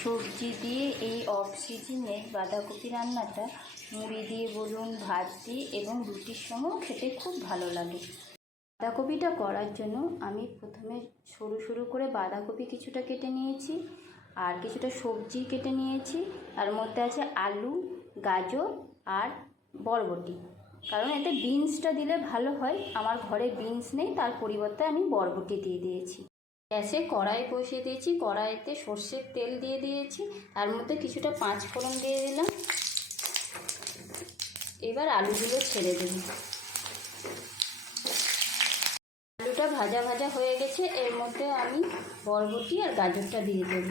সবজি দিয়ে এই অফ সিজনের বাঁধাকপি রান্নাটা মুড়ি দিয়ে বলুন, ভাত দিয়ে এবং রুটির সঙ্গেও খেতে খুব ভালো লাগে। বাঁধাকপিটা করার জন্য আমি প্রথমে সরু সরু করে বাঁধাকপি কিছুটা কেটে নিয়েছি, আর কিছুটা সবজি কেটে নিয়েছি। তার মধ্যে আছে আলু, গাজর আর বরবটি, কারণ এতে বিনসটা দিলে ভালো হয়। আমার ঘরে বিনস নেই, তার পরিবর্তে আমি বরবটি দিয়ে দিয়েছি। গ্যাসে কড়াই বসিয়ে দিয়েছি, কড়াইতে সর্ষের তেল দিয়ে দিয়েছি, তার মধ্যে কিছুটা পাঁচ ফোড়ন দিয়ে দিলাম। এবার আলুগুলো ছেড়ে দেব। আলুটা ভাজা ভাজা হয়ে গেছে, এর মধ্যে আমি বরবটি আর গাজরটা দিয়ে দেব।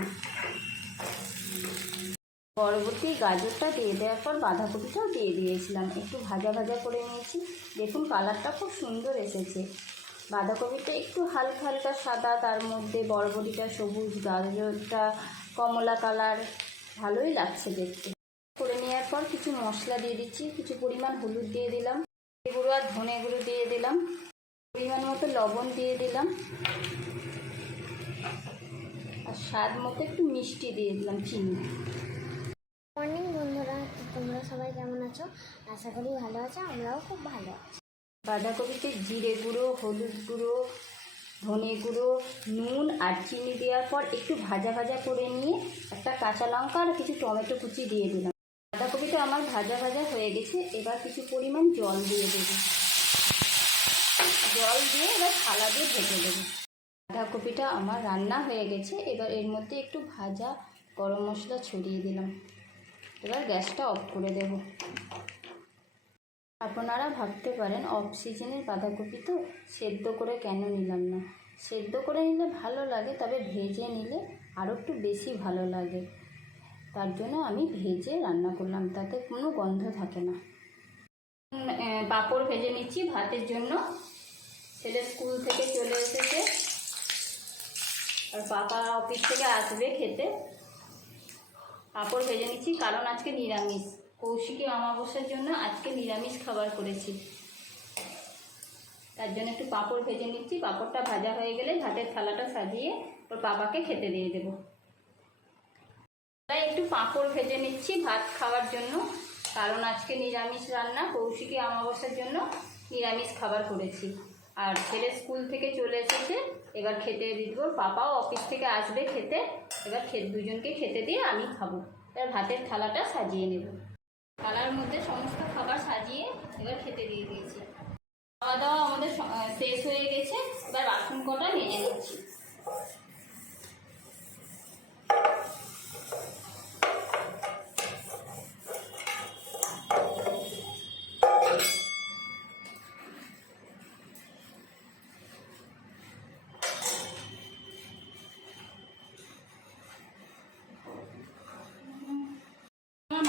বরবটি গাজরটা দিয়ে দেওয়ার পর বাঁধাকপিটাও দিয়ে দিয়েছিলাম, একটু ভাজা ভাজা করে নিয়েছি। দেখুন কালারটা খুব সুন্দর এসেছে। বাঁধাকপিটা একটু হালকা হালকা সাদা, তার মধ্যে বরবটিটা সবুজ, গাজরটা কমলা কালার, ভালোই লাগছে দেখতে। করে নেওয়ার পর কিছু মশলা দিয়ে দিচ্ছি, কিছু পরিমাণ হলুদ দিয়ে দিলাম, গুঁড়ো আর ধনে গুঁড়ো দিয়ে দিলাম, পরিমাণ মতো লবণ দিয়ে দিলাম, আর স্বাদ মতো একটু মিষ্টি দিয়ে দিলাম, চিনি। মর্নিং বন্ধুরা, তোমরা সবাই কেমন আছো? আশা করি ভালো আছো, আমরাও খুব ভালো আছি। বাঁধাকপিতে জিরে গুঁড়ো, হলুদ গুঁড়ো, ধনে গুঁড়ো, নুন আর চিনি দেওয়ার পর একটু ভাজা ভাজা করে নিয়ে একটা কাঁচা লঙ্কা আর কিছু টমেটো কুচি দিয়ে দিলাম। বাঁধাকপিটা আমার ভাজা ভাজা হয়ে গেছে, এবার কিছু পরিমাণ জল দিয়ে দেবো। জল দিয়ে এবার থালা দিয়ে ঢেকে দেবো। বাঁধাকপিটা আমার রান্না হয়ে গেছে, এবার এর মধ্যে একটু ভাজা গরম মশলা ছড়িয়ে দিলাম। এবার গ্যাসটা অফ করে দেব। আপনারা ভাবতে পারেন অফ সিজনের বাঁধাকপি তো সেদ্ধ করে কেন নিলাম না। সেদ্ধ করে নিলে ভালো লাগে, তবে ভেজে নিলে আরও একটু বেশি ভালো লাগে। তার জন্য আমি ভেজে রান্না করলাম, তাতে কোনো গন্ধ থাকে না। পাঁপড় ভেজে নিচ্ছি ভাতের জন্য। ছেলে স্কুল থেকে চলে এসেছে, আর পাপা অফিস থেকে আসবে খেতে। পাঁপড় ভেজে নিচ্ছি, কারণ আজকে নিরামিষ। কৌশিকী অমাবস্যার জন্য আজকে নিরামিষ খাবার করেছি, তার জন্য একটু পাঁপড় ভেজে নিচ্ছি। পাঁপড়টা ভাজা হয়ে গেলে ভাতের থালাটা সাজিয়ে ওর পাপাকে খেতে দিয়ে দেবো। তাই একটু পাঁপড় ভেজে নিচ্ছি ভাত খাওয়ার জন্য, কারণ আজকে নিরামিষ রান্না। কৌশিকী অমাবস্যার জন্য নিরামিষ খাবার করেছি। আর ছেলে স্কুল থেকে চলে এসেছে, এবার খেতে দিয়ে দেবো। পাপাও অফিস থেকে আসবে খেতে, এবার দুজনকে খেতে দিয়ে আমি খাবো। এবার ভাতের থালাটা সাজিয়ে নেব। থালার মধ্যে সমস্ত খাবার সাজিয়ে এবার খেতে দিয়ে দিয়েছি। খাওয়া দাওয়া আমাদের শেষ হয়ে গেছে, এবার বাসন কটা মেজে নিচ্ছি।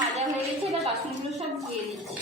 মাজা হয়ে গেছে, এবার বাসনগুলো সব ধুয়ে দিচ্ছি।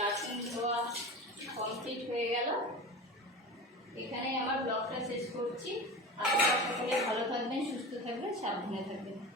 বাসন ধোয়া কমপ্লিট হয়ে গেল। এখানে আমার ব্লগটা শেষ করছি। আপনারা সকলে ভালো থাকবেন, সুস্থ থাকবেন, সাবধানে থাকবেন।